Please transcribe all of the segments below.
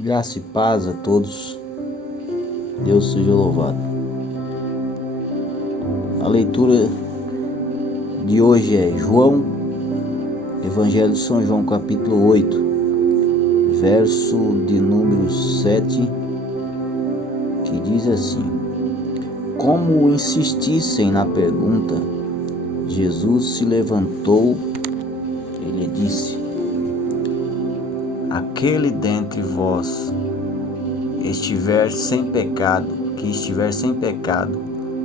Graça e paz a todos. Deus seja louvado. A leitura de hoje é João, Evangelho de São João, capítulo 8, verso de número 7, que diz assim: Como insistissem na pergunta, Jesus se levantou e lhe disse: Aquele dentre vós que estiver sem pecado,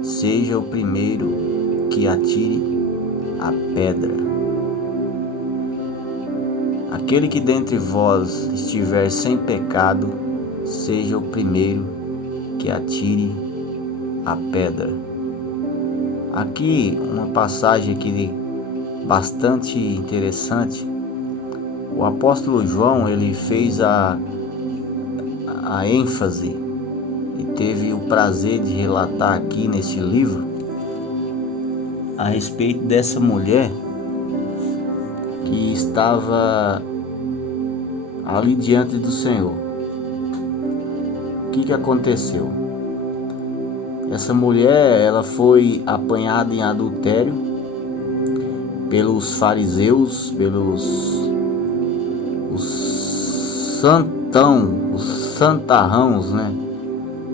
seja o primeiro que atire a pedra. Aquele que dentre vós estiver sem pecado, seja o primeiro que atire a pedra. Aqui uma passagem aqui bastante interessante. O apóstolo João, ele fez a ênfase e teve o prazer de relatar aqui nesse livro a respeito dessa mulher que estava ali diante do Senhor. O que aconteceu? Essa mulher, ela foi apanhada em adultério pelos fariseus, pelos os santarrãos,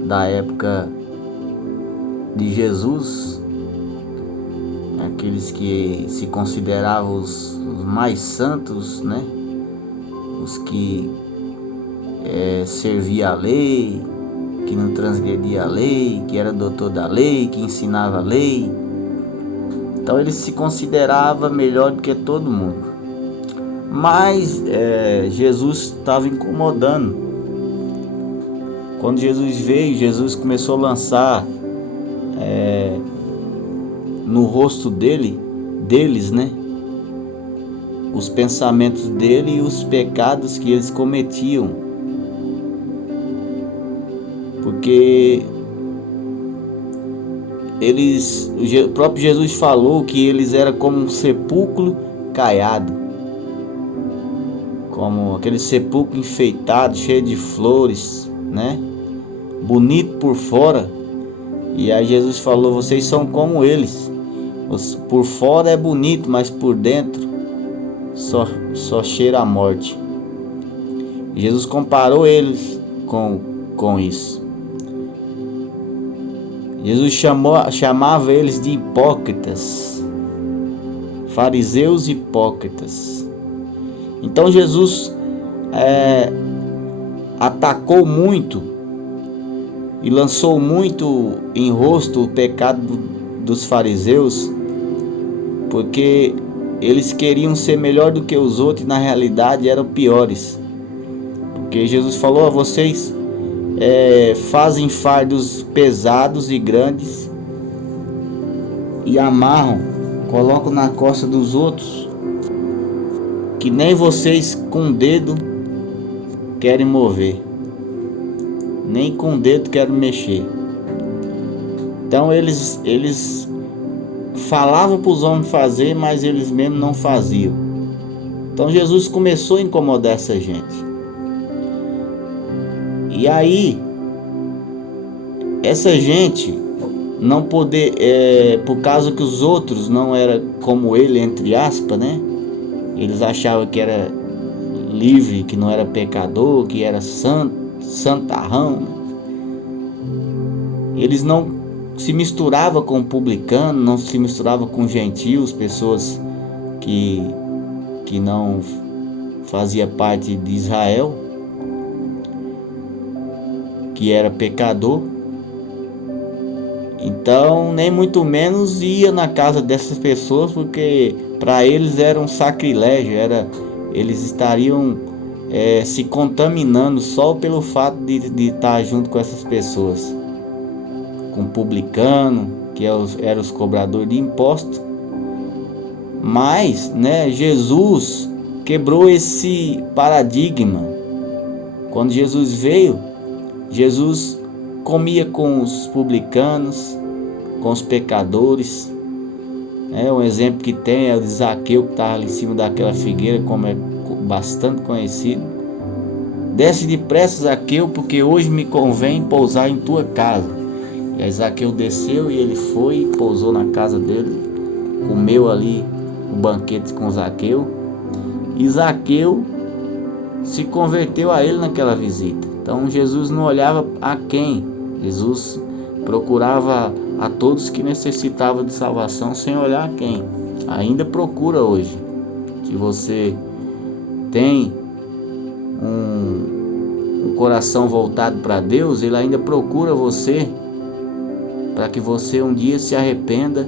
da época de Jesus, aqueles que se consideravam os mais santos, os que servia a lei, que não transgredia a lei, que era doutor da lei, que ensinava a lei. Então ele se considerava melhor do que todo mundo. Mas Jesus estava incomodando. Quando Jesus veio, Jesus começou a lançar no rosto deles, os pensamentos dele e os pecados que eles cometiam. Porque o próprio Jesus falou que eles eram como um sepulcro caiado, como aquele sepulcro enfeitado, cheio de flores, bonito por fora. E aí Jesus falou: vocês são como eles. Por fora é bonito, mas por dentro só cheira a morte. E Jesus comparou eles com isso. Jesus chamava eles de hipócritas, fariseus hipócritas. Então Jesus atacou muito e lançou muito em rosto o pecado dos fariseus, porque eles queriam ser melhor do que os outros e na realidade eram piores. Porque Jesus falou: vocês fazem fardos pesados e grandes e amarram, colocam na costa dos outros, que nem vocês com o dedo querem mover, nem com o dedo querem mexer. Então eles falavam para os homens fazer, mas eles mesmos não faziam. Então Jesus começou a incomodar essa gente. E aí, essa gente não poder, por causa que os outros não eram como ele, entre aspas, eles achavam que era livre, que não era pecador, que era santarrão. Eles não se misturavam com publicanos, não se misturavam com gentios, pessoas que não fazia parte de Israel, que era pecador. Então, nem muito menos ia na casa dessas pessoas, porque para eles era um sacrilégio, eles estariam se contaminando só pelo fato de estar junto com essas pessoas, com publicano, que eram os cobradores de impostos. Mas, Jesus quebrou esse paradigma. Quando Jesus veio, Jesus comia com os publicanos, com os pecadores. Um exemplo que tem é o de Zaqueu, que estava ali em cima daquela figueira, como é bastante conhecido. desce depressa, Zaqueu, porque hoje me convém pousar em tua casa. E aí Zaqueu desceu e ele foi, pousou na casa dele, comeu ali o banquete com Zaqueu. E Zaqueu se converteu a ele naquela visita. Então Jesus não olhava a quem, Jesus procurava a todos que necessitavam de salvação sem olhar a quem. Ainda procura hoje. Se você tem um coração voltado para Deus, Ele ainda procura você para que você um dia se arrependa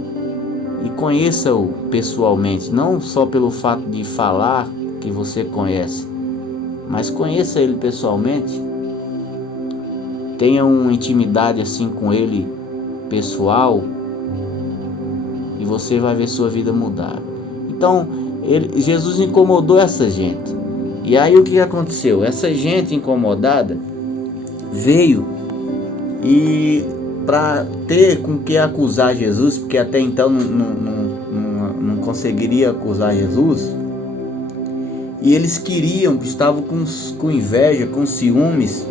e conheça-o pessoalmente, não só pelo fato de falar que você conhece, mas conheça Ele pessoalmente, tenha uma intimidade assim com Ele pessoal, e você vai ver sua vida mudar. Então Jesus incomodou essa gente. E aí o que aconteceu? Essa gente incomodada veio e para ter com que acusar Jesus, porque até então não conseguiria acusar Jesus, e eles queriam, estavam com inveja, com ciúmes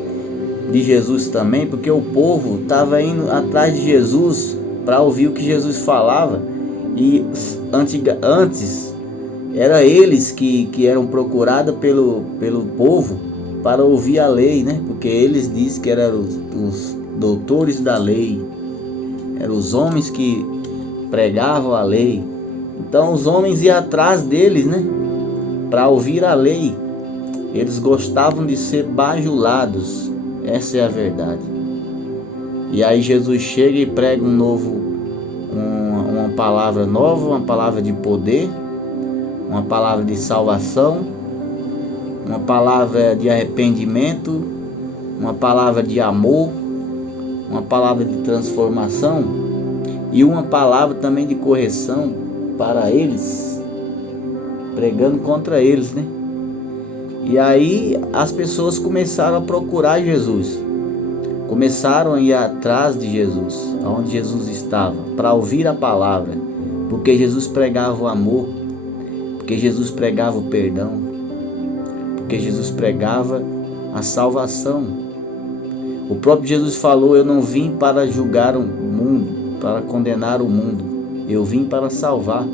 de Jesus também, porque o povo estava indo atrás de Jesus para ouvir o que Jesus falava, e antes era eles que eram procurados pelo povo para ouvir a lei, né? Porque eles dizem que eram os doutores da lei, eram os homens que pregavam a lei. Então os homens iam atrás deles, né? Para ouvir a lei. Eles gostavam de ser bajulados, essa é a verdade. E aí Jesus chega e prega uma palavra nova, uma palavra de poder, uma palavra de salvação, uma palavra de arrependimento, uma palavra de amor, uma palavra de transformação e uma palavra também de correção para eles, pregando contra eles, né? E aí as pessoas começaram a procurar Jesus, começaram a ir atrás de Jesus, aonde Jesus estava, para ouvir a palavra, porque Jesus pregava o amor, porque Jesus pregava o perdão, porque Jesus pregava a salvação. O próprio Jesus falou: eu não vim para julgar o mundo, para condenar o mundo, eu vim para salvar.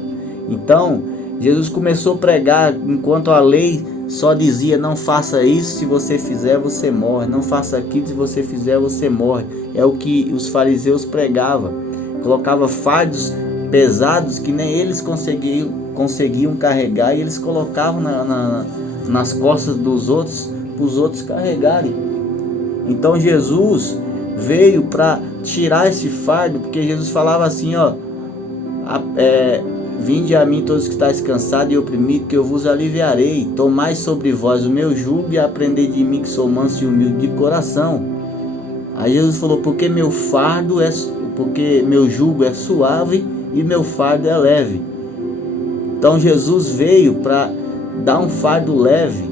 Então Jesus começou a pregar, enquanto a lei só dizia: não faça isso, se você fizer você morre, não faça aquilo, se você fizer você morre. É o que os fariseus pregavam, colocava fardos pesados que nem eles conseguiam carregar, e eles colocavam nas costas dos outros, para os outros carregarem. Então Jesus veio para tirar esse fardo, porque Jesus falava assim, vinde a mim todos que estáis cansados e oprimidos, que eu vos aliviarei. Tomai sobre vós o meu jugo e aprendei de mim, que sou manso e humilde de coração. Aí Jesus falou: porque meu jugo é suave e meu fardo é leve. Então Jesus veio para dar um fardo leve,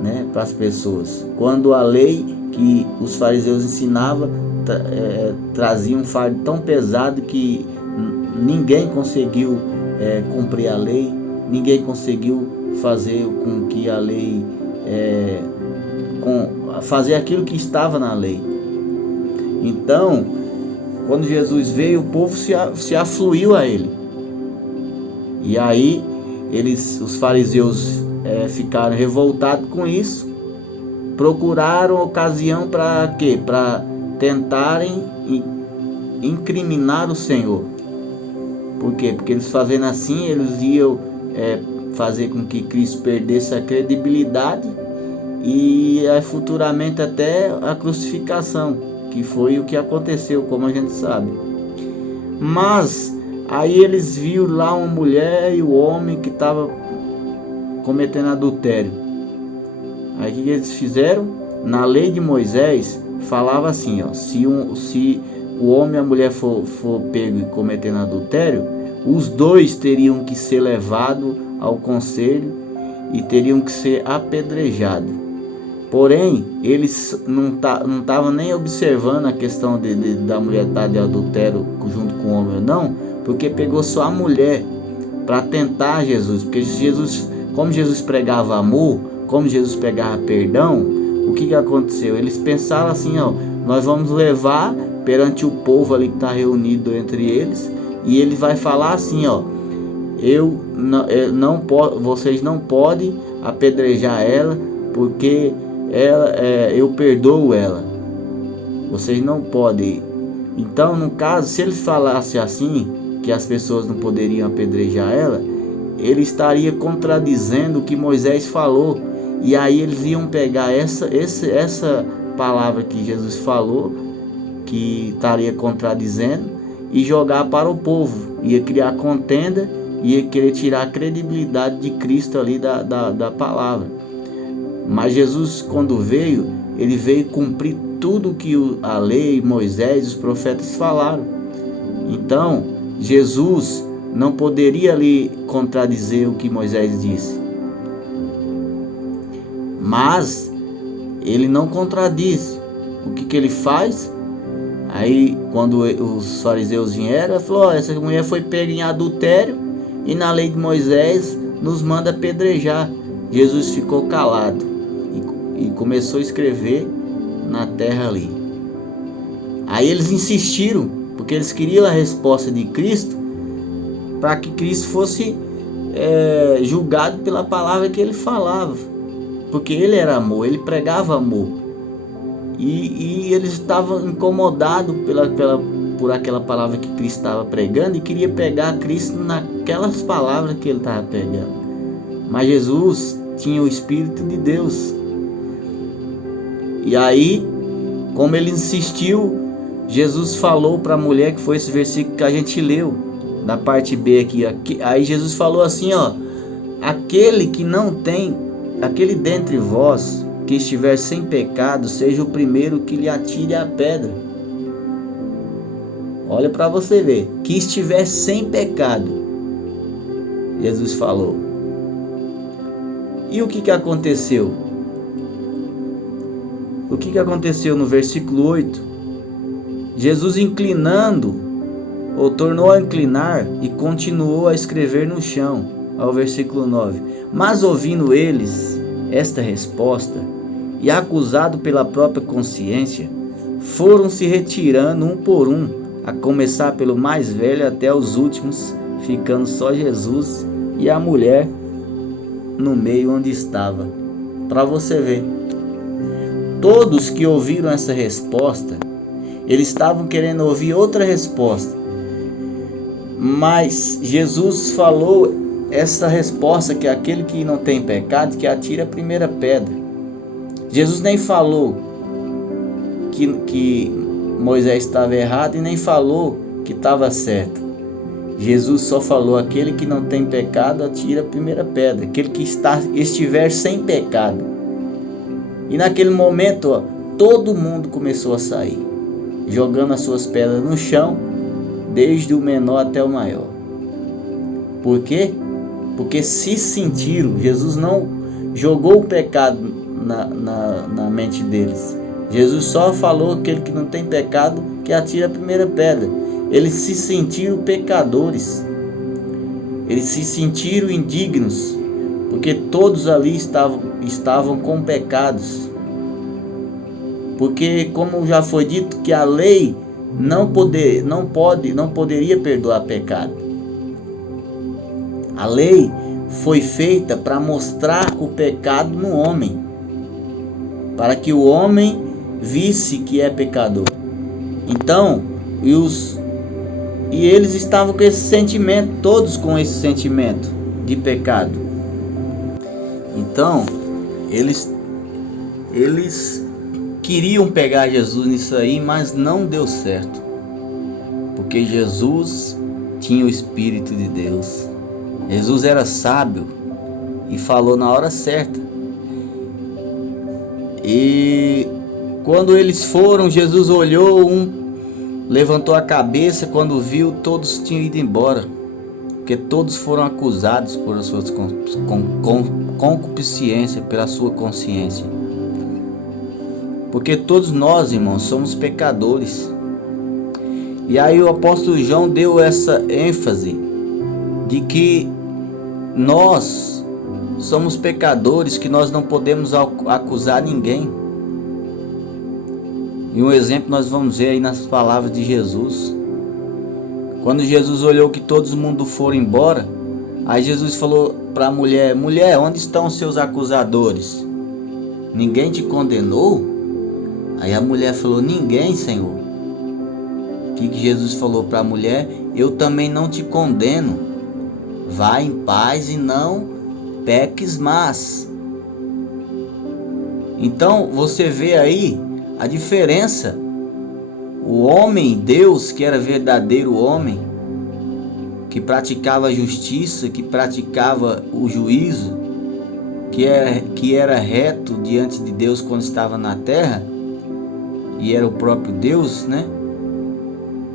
né, para as pessoas. Quando a lei que os fariseus ensinavam trazia um fardo tão pesado que ninguém conseguiu cumprir a lei, ninguém conseguiu fazer com que a lei fazer aquilo que estava na lei. Então, quando Jesus veio, o povo se afluiu a ele. E aí os fariseus ficaram revoltados com isso, procuraram ocasião para quê? Para tentarem incriminar o Senhor. Por quê? Porque eles fazendo assim, eles iam fazer com que Cristo perdesse a credibilidade e futuramente até a crucificação, que foi o que aconteceu, como a gente sabe. Mas aí eles viram lá uma mulher e o homem que estava cometendo adultério. Aí o que eles fizeram? Na lei de Moisés falava assim, se o homem e a mulher for pego cometendo adultério, os dois teriam que ser levados ao conselho e teriam que ser apedrejados. Porém, eles não estavam nem observando a questão da mulher estar de adultério junto com o homem ou não, porque pegou só a mulher para tentar Jesus. Porque como Jesus pregava amor, como Jesus pregava perdão, o que aconteceu? Eles pensaram assim, ó, nós vamos levar perante o povo ali que está reunido entre eles, e ele vai falar assim, ó, vocês não podem apedrejar ela, porque eu perdoo ela. Vocês não podem. Então, no caso, se ele falasse assim, que as pessoas não poderiam apedrejar ela, ele estaria contradizendo o que Moisés falou. E aí eles iam pegar essa palavra que Jesus falou, que estaria contradizendo, e jogar para o povo. Ia criar contenda, ia querer tirar a credibilidade de Cristo ali da palavra. Mas Jesus, quando veio, ele veio cumprir tudo que a lei, Moisés e os profetas falaram. Então, Jesus não poderia ali contradizer o que Moisés disse. Mas ele não contradiz. O que ele faz? Aí, quando os fariseus vieram, ele falou: essa mulher foi pega em adultério e na lei de Moisés nos manda apedrejar. Jesus ficou calado e começou a escrever na terra ali. Aí eles insistiram, porque eles queriam a resposta de Cristo, para que Cristo fosse julgado pela palavra que ele falava, porque ele era amor, ele pregava amor, e eles estavam incomodados por aquela palavra que Cristo estava pregando, e queria pegar Cristo naquelas palavras que ele estava pregando. Mas Jesus tinha o Espírito de Deus. E aí, como ele insistiu, Jesus falou para a mulher, que foi esse versículo que a gente leu, na parte B aqui. Aí Jesus falou assim, ó: aquele dentre vós que estiver sem pecado, seja o primeiro que lhe atire a pedra. Olha para você ver, que estiver sem pecado, Jesus falou. E o que aconteceu? O que aconteceu no versículo 8? Jesus tornou a inclinar e continuou a escrever no chão, ao versículo 9. Mas ouvindo eles esta resposta, e acusado pela própria consciência, foram se retirando um por um, a começar pelo mais velho até os últimos, ficando só Jesus e a mulher no meio onde estava. Para você ver, todos que ouviram essa resposta, eles estavam querendo ouvir outra resposta, mas Jesus falou essa resposta, que é aquele que não tem pecado, que atira a primeira pedra. Jesus nem falou que Moisés estava errado, e nem falou que estava certo. Jesus só falou: aquele que não tem pecado, atira a primeira pedra, aquele que estiver sem pecado. E naquele momento, ó, todo mundo começou a sair, jogando as suas pedras no chão, desde o menor até o maior. Por quê? Porque se sentiram. Jesus não jogou o pecado na mente deles. Jesus só falou: aquele que não tem pecado, que atira a primeira pedra. Eles se sentiram pecadores, eles se sentiram indignos, porque todos ali estavam com pecados. Porque, como já foi dito, que a lei não poderia perdoar pecado. A lei foi feita para mostrar o pecado no homem, para que o homem visse que é pecador. Então, e eles estavam com esse sentimento, todos com esse sentimento de pecado. Então, eles queriam pegar Jesus nisso aí, mas não deu certo, porque Jesus tinha o Espírito de Deus. Jesus era sábio e falou na hora certa. E quando eles foram, Jesus olhou, levantou a cabeça. Quando viu, todos tinham ido embora, porque todos foram acusados por suas concupiscência, pela sua consciência. Porque todos nós, irmãos, somos pecadores. E aí o apóstolo João deu essa ênfase de que nós somos pecadores, que nós não podemos acusar ninguém. E um exemplo nós vamos ver aí nas palavras de Jesus. Quando Jesus olhou que todo mundo foram embora, aí Jesus falou para a mulher: mulher, onde estão os seus acusadores? Ninguém te condenou? Aí a mulher falou: ninguém, Senhor. O que Jesus falou para a mulher? Eu também não te condeno. Vá em paz e não peques mais. Então você vê aí a diferença. O homem, Deus, que era verdadeiro homem, que praticava a justiça, que praticava o juízo, que era reto diante de Deus quando estava na terra, e era o próprio Deus, né?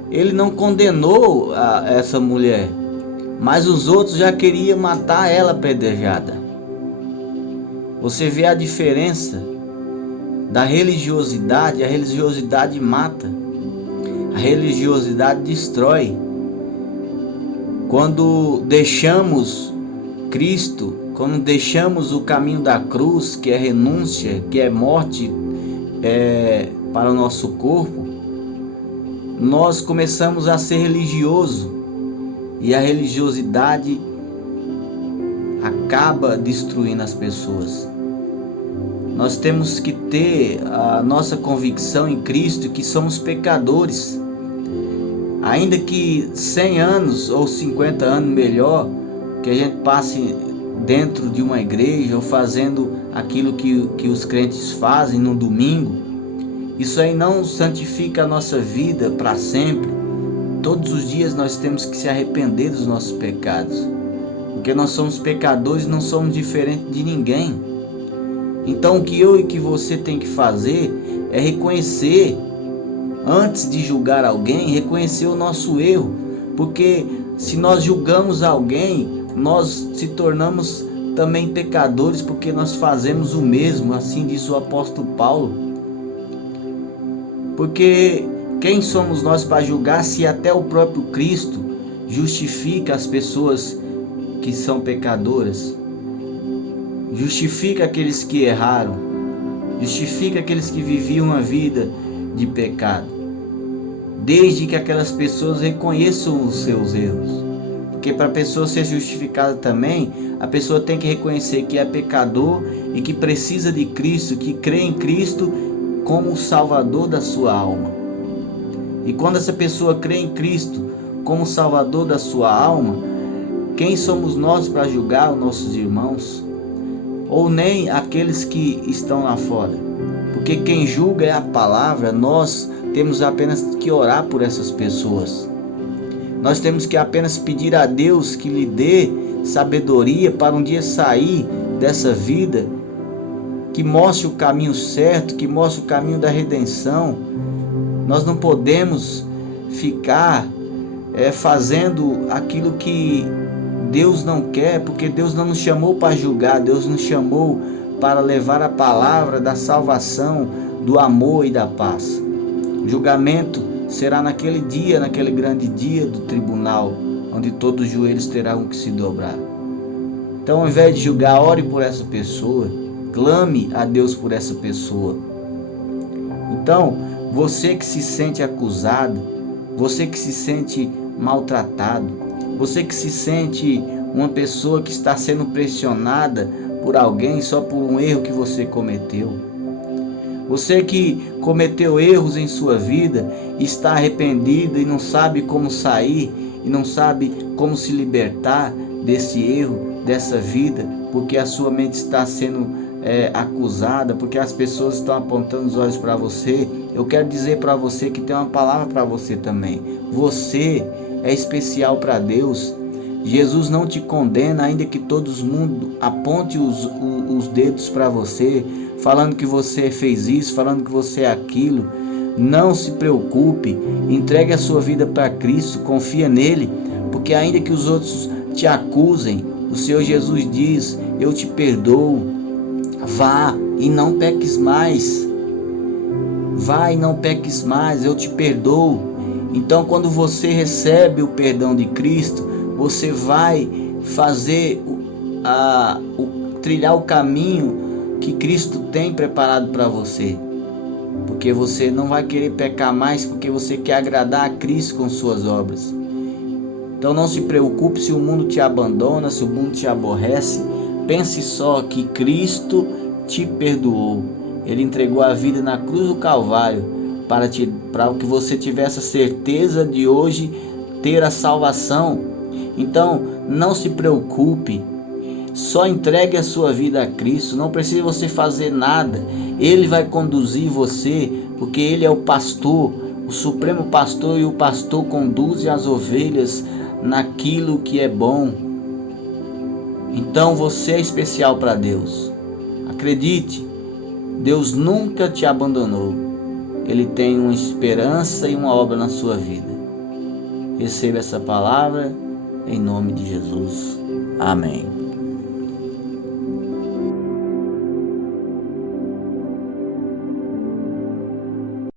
Ele não condenou essa mulher, mas os outros já queriam matar ela apedrejada. Você vê a diferença da religiosidade. A religiosidade mata, a religiosidade destrói. Quando deixamos Cristo, quando deixamos o caminho da cruz, que é renúncia, que é morte para o nosso corpo, nós começamos a ser religioso, e a religiosidade acaba destruindo as pessoas. Nós temos que ter a nossa convicção em Cristo que somos pecadores. Ainda que 100 anos ou 50 anos melhor, que a gente passe dentro de uma igreja ou fazendo aquilo que os crentes fazem no domingo, isso aí não santifica a nossa vida para sempre. Todos os dias nós temos que se arrepender dos nossos pecados, porque nós somos pecadores, não somos diferentes de ninguém. Então o que eu e que você tem que fazer é reconhecer, antes de julgar alguém, reconhecer o nosso erro, porque se nós julgamos alguém, nós se tornamos também pecadores, porque nós fazemos o mesmo, assim diz o apóstolo Paulo. Porque quem somos nós para julgar, se até o próprio Cristo justifica as pessoas que são pecadoras? Justifica aqueles que erraram, justifica aqueles que viviam uma vida de pecado, desde que aquelas pessoas reconheçam os seus erros. Porque para a pessoa ser justificada também, a pessoa tem que reconhecer que é pecador e que precisa de Cristo, que crê em Cristo como o Salvador da sua alma. E quando essa pessoa crê em Cristo como o Salvador da sua alma, quem somos nós para julgar os nossos irmãos? Ou nem aqueles que estão lá fora? Porque quem julga é a palavra. Nós temos apenas que orar por essas pessoas. Nós temos que apenas pedir a Deus que lhe dê sabedoria para um dia sair dessa vida, que mostre o caminho certo, que mostre o caminho da redenção. Nós não podemos ficar fazendo aquilo que Deus não quer, porque Deus não nos chamou para julgar, Deus nos chamou para levar a palavra da salvação, do amor e da paz. O julgamento será naquele dia, naquele grande dia do tribunal, onde todos os joelhos terão que se dobrar. Então, ao invés de julgar, ore por essa pessoa, clame a Deus por essa pessoa. Então, você que se sente acusado, você que se sente maltratado, você que se sente uma pessoa que está sendo pressionada por alguém só por um erro que você cometeu, você que cometeu erros em sua vida, está arrependido e não sabe como sair, e não sabe como se libertar desse erro, dessa vida, porque a sua mente está sendo acusada, porque as pessoas estão apontando os olhos para você. Eu quero dizer para você que tem uma palavra para você também. Você é especial para Deus. Jesus não te condena, ainda que todo mundo aponte os dedos para você, falando que você fez isso, falando que você é aquilo. Não se preocupe, entregue a sua vida para Cristo, confia nele, porque ainda que os outros te acusem, o Senhor Jesus diz: eu te perdoo. Vá e não peques mais. Vá e não peques mais, eu te perdoo. Então, quando você recebe o perdão de Cristo, você vai fazer trilhar o caminho que Cristo tem preparado para você. porque você não vai querer pecar mais, porque você quer agradar a Cristo com suas obras. Então não se preocupe se o mundo te abandona, se o mundo te aborrece. Pense só que Cristo te perdoou. Ele entregou a vida na cruz do Calvário para que você tivesse a certeza de hoje ter a salvação. Então não se preocupe, só entregue a sua vida a Cristo. Não precisa você fazer nada. Ele vai conduzir você, porque Ele é o pastor, o supremo pastor, e o pastor conduz as ovelhas naquilo que é bom. Então você é especial para Deus. Acredite, Deus nunca te abandonou. Ele tem uma esperança e uma obra na sua vida. Receba essa palavra em nome de Jesus. Amém.